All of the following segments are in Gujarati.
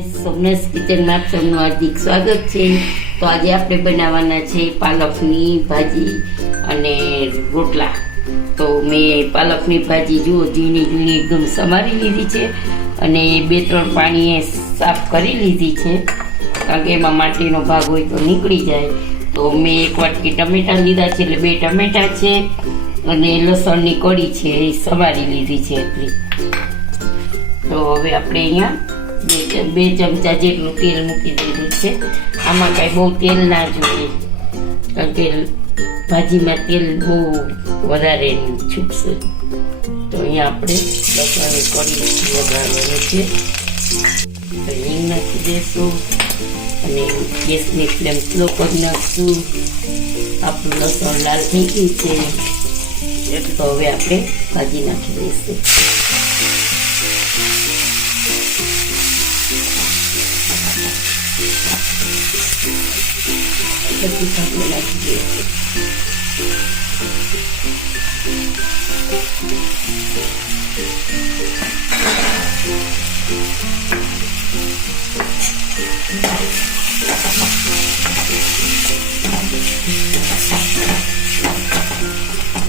સોમનાથ કિચનમાં સૌનું હાર્દિક સ્વાગત છે. તો આજે આપણે બનાવવાના છે પાલકની ભાજી અને રોટલા. તો મેં પાલકની ભાજી જુઓ, ઝીણી ઝીણી એકદમ સમારી લીધી છે અને બે ત્રણ પાણીએ સાફ કરી લીધી છે. કારણ કે એમાં માટીનો ભાગ હોય તો નીકળી જાય. તો મેં એક વાટકી ટમેટા લીધા છે, એટલે બે ટમેટા છે અને લસણની કળી છે, એ સમારી લીધી છે એટલી. તો હવે આપણે અહીંયા બે ચમચા જેટલું તેલ મૂકી દીધું છે. આમાં કાંઈ બહુ તેલ ના જોઈએ, કારણ કે ભાજીમાં તેલ બહુ વધારે છૂટશે. તો અહીંયા આપણે લસણની કઢી વઘારવાની છે. હિંગ નાખી દઈશું અને ગેસની ફ્લેમ સ્લો કરી નાખશું. આપણું લસણ લાલ થઈ ગયું છે. તો હવે આપણે ભાજી નાખી દઈશું. પછી આપણે નાખી દઈશું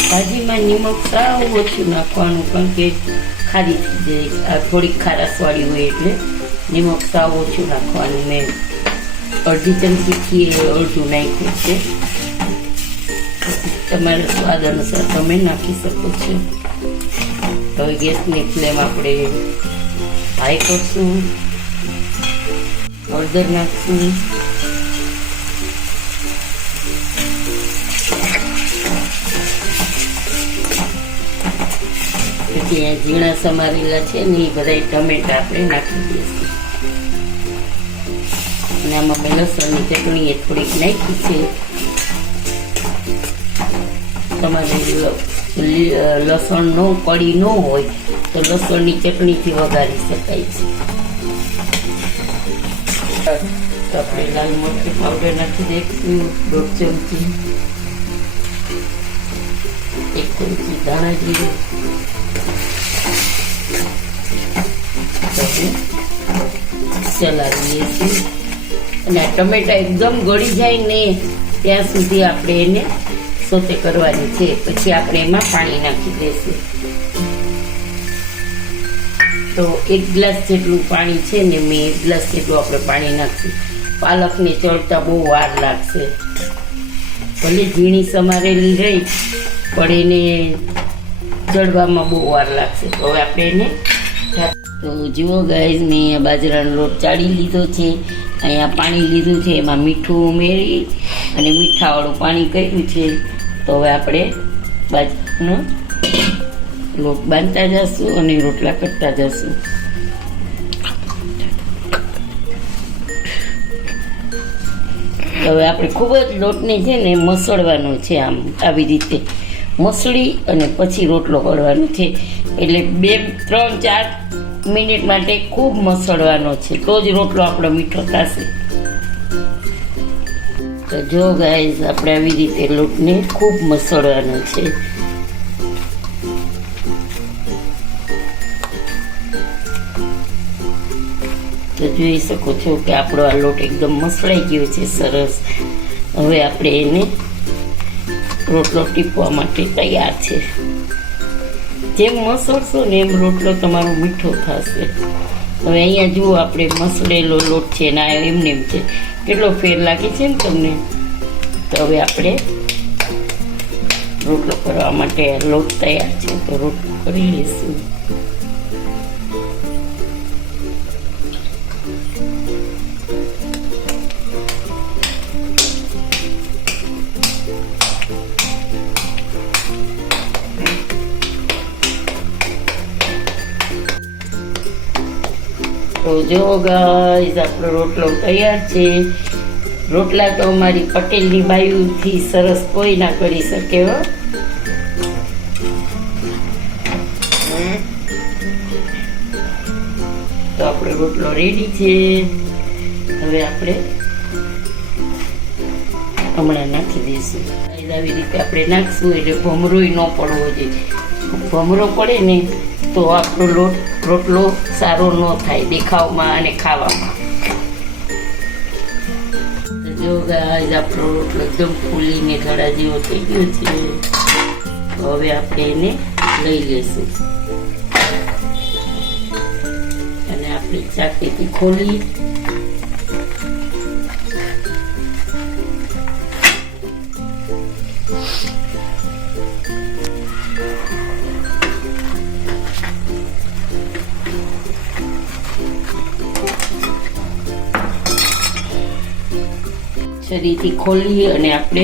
ભાજીમાં નિમક સાવ ઓછું નાખવાનું કારણ કે ખારી થઈ જાય આ થોડીક ખારાશવાળી હોય એટલે અડધી ચમચીથી અડધું નાખ્યું છે. તમારે સ્વાદ અનુસાર તમે નાખી શકો છો. હવે ગેસની ફ્લેમ આપણે હાઈ કરશું. હળદર નાખશું. પછી ઝીણા સમારેલા છે ને એ બધા ટમેટા આપણે નાખી દઈશું. અને આમાં મેં લસણની ચટણી એ થોડીક નાખી છે. તમારે લસણ નો કડી ન હોય તો લસણની ચટણીથી વઘારી શકાય છે. તો આપણે લાલ મરચું પાવડર નાખી દઈશું દોઢ એક ચમચી ધાણા જીરું. ચલાવીએ છીએ. અને આ ટમેટા એકદમ ગળી જાય ને ત્યાં સુધી આપણે એને સોતે કરવાની છે. પછી આપણે એમાં પાણી નાખી દઈશું. તો એક ગ્લાસ જેટલું પાણી છે ને મેં એક ગ્લાસ જેટલું આપણે પાણી નાખશું. પાલકને ચડતા બહુ વાર લાગશે. ભલે ઝીણી સમારેલી રહી, પણ એને ચડવામાં બહુ વાર લાગશે. તો હવે આપણે એને તો જુઓ ગાઈઝ મેં બાજરાનો લોટ ચાળી લીધો છે. અહીંયા પાણી લીધું છે, એમાં મીઠું ઉમેરી અને મીઠાવાળું પાણી કર્યું છે. તો હવે આપણે બાજરાનો લોટ બાંધતા જશું અને રોટલા કરતા જશું. હવે આપણે ખૂબ જ લોટને છે ને મસળવાનો છે આમ, આવી રીતે. મસળી અને પછી રોટલો કરવાનો છે. એટલે બે, ત્રણ, ચાર મિનિટ માટે ખૂબ મસળવાનો છે. તો જ રોટલો આપણો મીઠો થશે. તો જો ગાઈઝ આપણે આવી રીતે લોટને ખૂબ મસળવાનો છે. તો જોઈ શકો છો કે આપણો આ લોટ એકદમ મસળાઈ ગયો છે, સરસ. હવે આપણે એને રોટલો ટીપવા માટે તૈયાર છે. જેમ મસળશો ને એમ રોટલો તમારો મીઠો થશે. હવે અહીંયા જુઓ આપણે મસળેલો લોટ છે ને આ એમને એમ છે. કેટલો ફેર લાગે છે ને તમને? તો હવે આપણે રોટલો કરવા માટે લોટ તૈયાર છે. તો રોટલો કરી લઈશું. તો જો ગાઈઝ આપણો રોટલો તૈયાર છે. રોટલા તો અમારી પટેલની બાયુથી સરસ કોઈ ના કરી શકે હો. તો આપણો રોટલો રેડી છે. હવે આપણે હમણાં નાખી દઈશું. આવી રીતે આપણે નાખશું એટલે ભમરોય ન પડવો જોઈએ. ભમરો પડે ને તો આપણો લોટ રોટલો સારો ન થાય દેખાવમાં અને ખાવામાં. જો આપણો રોટલો એકદમ ફૂલીને ઘડા જેવો થઈ ગયો છે. હવે આપણે એને લઈ લઈશું. અને આપણે ચાકીથી ખોલી છરીથી ખોલી અને આપણે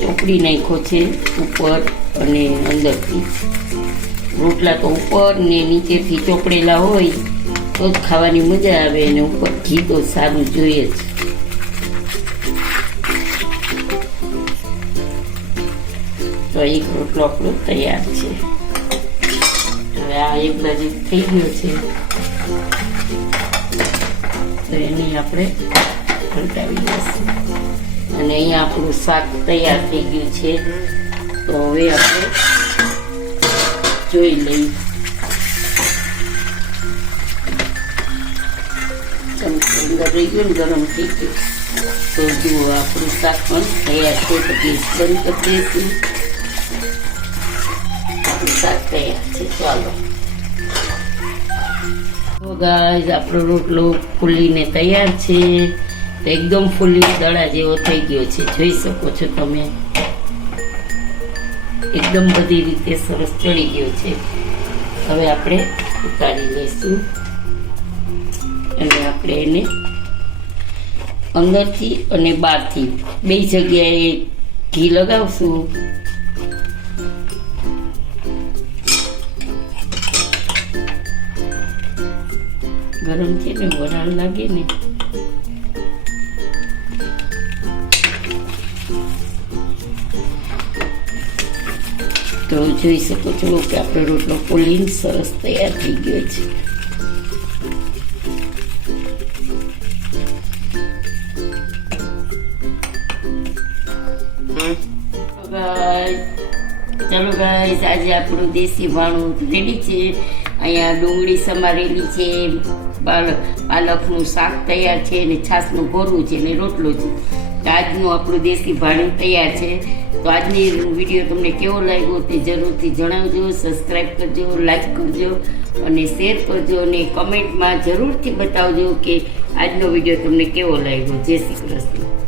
ચોપડી નાખ્યો છે ઉપર અને અંદરથી. રોટલા તો ઉપર ને નીચેથી ચોપડેલા હોય તો જ ખાવાની મજા આવે અને ઉપર ઘી તો સારું જોઈએ જ. તો એક રોટલો આપણો તૈયાર છે. હવે આ એક બાજુ થઈ ગયો છે. તો એની આપણે પલટાવી દઈશું અને અહીંયા આપણું શાક તૈયાર થઈ ગયું છે. તો હવે આપણે જોઈ લઈ ચમચી અંદર રહી ગયું ને ગરમ થઈ ગયું. તો જુઓ, આપણું શાક પણ તૈયાર છે. તો ગેસ બંધ આપણું શાક તૈયાર છે. ચાલો. આપણો રોટલો ફૂલીને તૈયાર છે. તો એકદમ ફૂલની દડા જેવો થઈ ગયો છે. જોઈ શકો છો તમે. એકદમ બધી રીતે સરસ ચડી ગયો છે. હવે આપણે ઉતારી લઈશું. અને આપણે એને અંદરથી અને બહારથી બે જગ્યાએ ઘી લગાવશું. ગરમ છે ને, વરાળ લાગે ને. જોઈ શકો છો કે આપણો રોટલો ફૂલીને સરસ તૈયાર થઈ ગયો છે. ચાલો ગાઈસ આજે આપણું દેશી ભાણું રેડી છે. અહીંયા ડુંગળી સમારેલી છે પાલક પાલકનું શાક તૈયાર છે અને છાસનું ભોરવું છે અને રોટલો છે. આજનું આપણું દેશી ભાણું તૈયાર છે. તો આજની વીડિયો તમને કેવો લાગ્યો તે જરૂરથી જણાવજો સબસ્ક્રાઈબ કરજો લાઈક કરજો અને શેર કરજો અને કમેન્ટમાં જરૂરથી બતાવજો કે આજનો વીડિયો તમને કેવો લાગ્યો. જય શ્રી કૃષ્ણ.